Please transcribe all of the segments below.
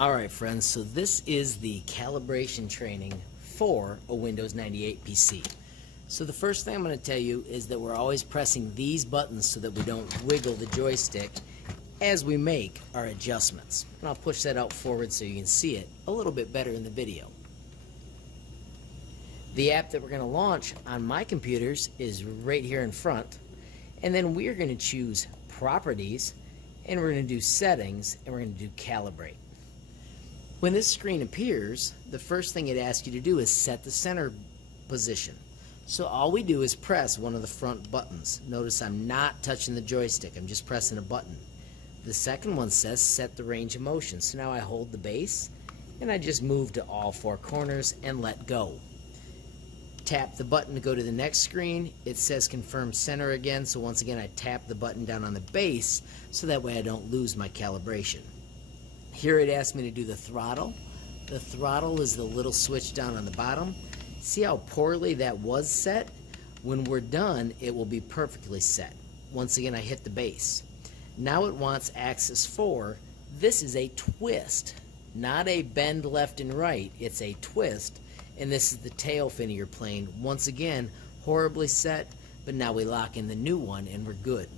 Alright friends, so this is the calibration training for a Windows 98 PC. So the first thing I'm going to tell you is that we're always pressing these buttons so that we don't wiggle the joystick as we make our adjustments. And I'll push that out forward so you can see it a little bit better in the video. The app that we're going to launch on my computers is right here in front, and then we're going to choose Properties, and we're going to do Settings, and we're going to do Calibrate. When this screen appears, the first thing it asks you to do is set the center position. So all we do is press one of the front buttons. Notice I'm not touching the joystick, I'm just pressing a button. The second one says set the range of motion. So now I hold the base and I just move to all four corners and let go. Tap the button to go to the next screen. It says confirm center again, so once again I tap the button down on the base so that way I don't lose my calibration. Here it asks me to do the throttle. The throttle is the little switch down on the bottom. See how poorly that was set? When we're done, it will be perfectly set. Once again, I hit the base. Now it wants axis 4. This is a twist, not a bend left and right. It's a twist, and this is the tail fin of your plane. Once again, horribly set, but now we lock in the new one and we're good.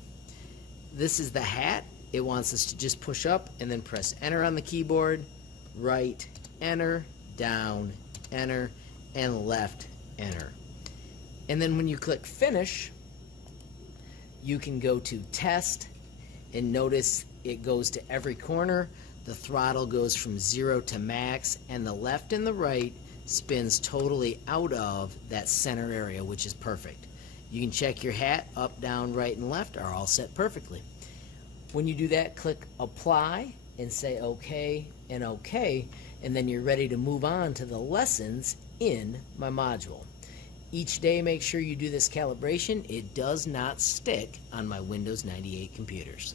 This is the hat. It wants us to just push up and then press enter on the keyboard, right, enter, down, enter, and left, enter. And then when you click finish, you can go to test, and notice it goes to every corner. The throttle goes from 0 to max, and the left and the right spins totally out of that center area, which is perfect. You can check your hat, up, down, right, and left are all set perfectly. When you do that, click apply and say OK and OK, and then you're ready to move on to the lessons in my module. Each day make sure you do this calibration. It does not stick on my Windows 98 computers.